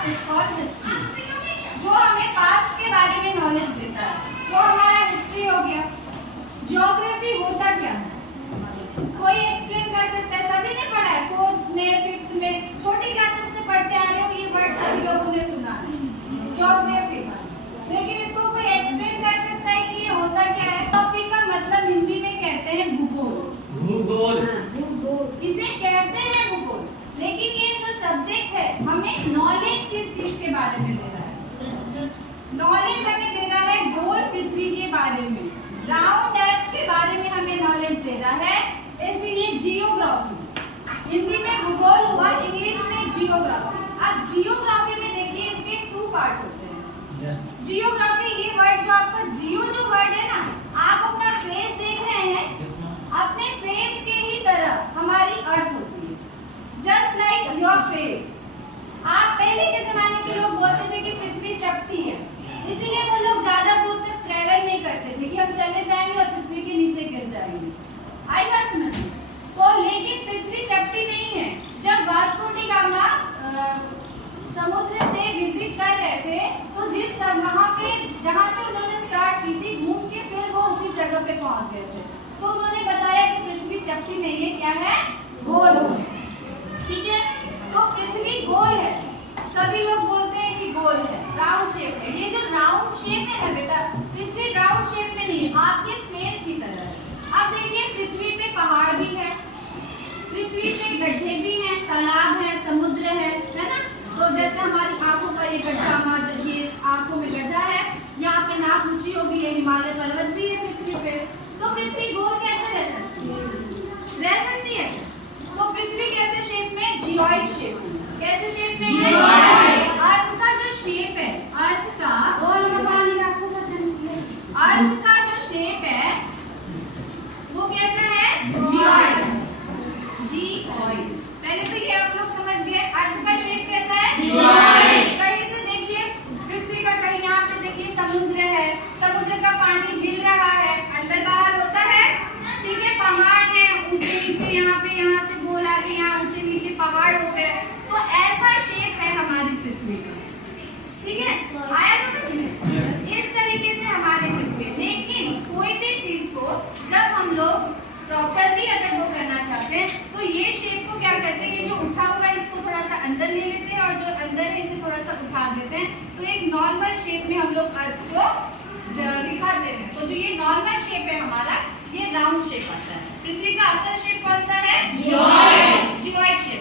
Past is called history. जो हमें past के बारे में नॉलेज देता है वो हमारा हिस्ट्री हो गया। ज्योग्राफी होता क्या है? कोई एक्सप्लेन कर सकता है? सभी ने पढ़ा है, फोर्थ में, फिफ्थ में, छोटी क्लासेस से पढ़ते आ रहे हो, ये वर्ड सभी लोगों ने सुना है, ज्योग्राफी। लेकिन इसको कोई एक्सप्लेन कर सकता है कि ये होता क्या है? ज्योग्राफी का मतलब हिंदी में कहते हैं भूगोल। भूगोल, भूगोल इसे कहते हैं भूगोल। लेकिन ये जो सब्जेक्ट है हमें नॉलेज किस चीज के बारे में दे रहा है? नॉलेज हमें दे रहा है गोल पृथ्वी के बारे में, राउंड अर्थ के बारे में हमें नॉलेज दे रहा है, इसलिए जियोग्राफी। हिंदी में भूगोल हुआ, इंग्लिश में जियोग्राफी। अब जियोग्राफी में देखिए इसके 2 पार्ट होते हैं। जियोग्राफी, ये वर्ड जो आपका जियो जो वर्ड है ना, आप अपना फेस देख रहे हैं, अपने फेस के ही तरह हमारी अर्थ होती है, जस्ट लाइक योर फेस। आप पहले के जमाने के लोग बोलते थे कि पृथ्वी चपटी है, इसीलिए वो लोग ज्यादा दूर तक ट्रेवल नहीं करते थे कि हम चले जाएंगे और पृथ्वी के नीचे गिर जाएंगे। आई बात समझ? तो लेकिन पृथ्वी चपटी नहीं है। जब वास्को डी गामा समुद्र से विजिट कर रहे थे तो जिस वहां पे जहां से उन्होंने स्टार्ट की थी, घूम के फिर वो उसी जगह पे पहुंच गए थे। तो उन्होंने बताया कि पृथ्वी चपटी नहीं है, क्या है? गोल है। ठीक है, तो पृथ्वी गोल है, सभी लोग बोलते हैं कि गोल है, राउंड शेप है। ये जो राउंड शेप है ना बेटा, पृथ्वी राउंड शेप में नहीं है, आपके फेस की तरह है। अब देखिए पृथ्वी पे पहाड़ भी है, पृथ्वी पे गड्ढे भी हैं, तालाब है, समुद्र है ना? तो जैसे हमारी आंखों का ये गड्ढा, हमारे ये आंखों में गड्ढा है, यहाँ पे नाक ऊंची होगी, ये हिमालय पर्वत भी है पृथ्वी पे। तो पृथ्वी गोल कैसे रह सकती है? रह सकती है। तो पृथ्वी कैसे शेप में? जियोइड शेप में। कैसे शेप में? अर्थ का जो शेप है, अर्थ का जो शेप है वो कैसा है? जियोइड। जियोइड। पहले तो ये आप लोग समझ गए, अर्थ का शेप कैसा है? जियोइड। कहीं से देखिए पृथ्वी का, कहीं यहाँ पे देखिए समुद्र है, समुद्र का पानी हिल रहा है, अंदर बाहर होता है। ठीक है, पहाड़ है, ऊंचे नीचे, यहाँ पे, यहाँ से गोल आके यहाँ ऊंचे नीचे पहाड़ हो गए। तो ऐसा शेप है हमारी पृथ्वी का। ठीक है, आया समझ में? इस तरीके से हमारी पृथ्वी। लेकिन कोई भी चीज को जब हम लोग प्रॉपरली अगर वो करना चाहते हैं तो ये शेप को क्या करते हैं, ये जो उठा हुआ है इसको थोड़ा सा अंदर ले लेते हैं और जो अंदर है इसे थोड़ा सा उठा देते हैं, तो एक नॉर्मल शेप में हम लोग अर्थ को दिखाते हैं। तो जो ये नॉर्मल शेप है हमारा, ये राउंड शेप आता है। पृथ्वी का असल शेप कौन सा है? जियोइड। Geoid shape.